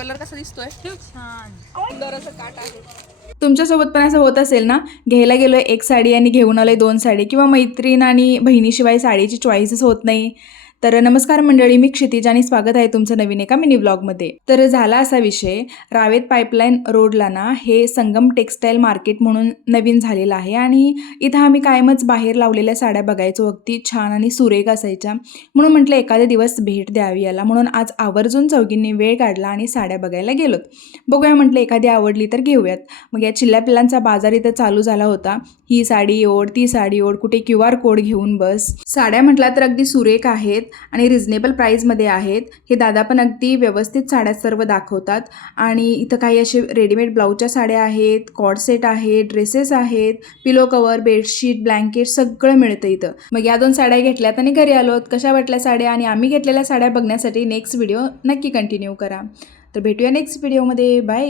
Colour कसा दिसतोय? छान. सुंदर असं काट आहे. तुमच्यासोबत पण असं होत असेल ना घ्यायला गेलो एक साडी आणि घेऊन आलोय दोन साडी किंवा मैत्रीण आणि बहिणीशिवाय साडीची चॉईसच होत नाही. तर नमस्कार मंडळी मी क्षितिज आणि स्वागत आहे तुमचं नवीन एका मिनी ब्लॉगमध्ये तर झाला असा विषय रावेत पाईपलाईन रोडला ना हे संगम टेक्स्टाईल मार्केट म्हणून नवीन झालेलं आहे आणि इथं आम्ही कायमच बाहेर लावलेल्या साड्या बघायचो अगदी छान आणि सुरेख असायच्या. म्हणून म्हटलं एखादे दिवस भेट द्यावी याला. म्हणून आज आवर्जून चौघींनी वेळ काढला आणि साड्या बघायला गेलोत. बघूया म्हटलं एखादी आवडली तर घेऊयात. मग या चिल्ल्या पिल्लांचा बाजार इथं चालू झाला होता. ही साडी ओढ ती साडी ओढ कुठे क्यू आर कोड घेऊन बस. साड्या म्हटल्या तर अगदी सुरेख आहेत. आणि रिजनेबल प्राईजमध्ये आहेत. हे दादा पण अगदी व्यवस्थित साड्या सर्व दाखवतात. आणि इथं काही असे रेडीमेड ब्लाऊजच्या साड्या आहेत कॉड सेट आहेत ड्रेसेस आहेत पिलो कवर बेडशीट ब्लँकेट सगळं मिळतं इथं. मग या दोन साड्या घेतल्यात आणि घरी आलो कशा वाटल्या साड्या? आणि आम्ही घेतलेल्या साड्या बघण्यासाठी नेक्स्ट व्हिडिओ नक्की कंटिन्यू करा. तर भेटूया नेक्स्ट व्हिडिओमध्ये बाय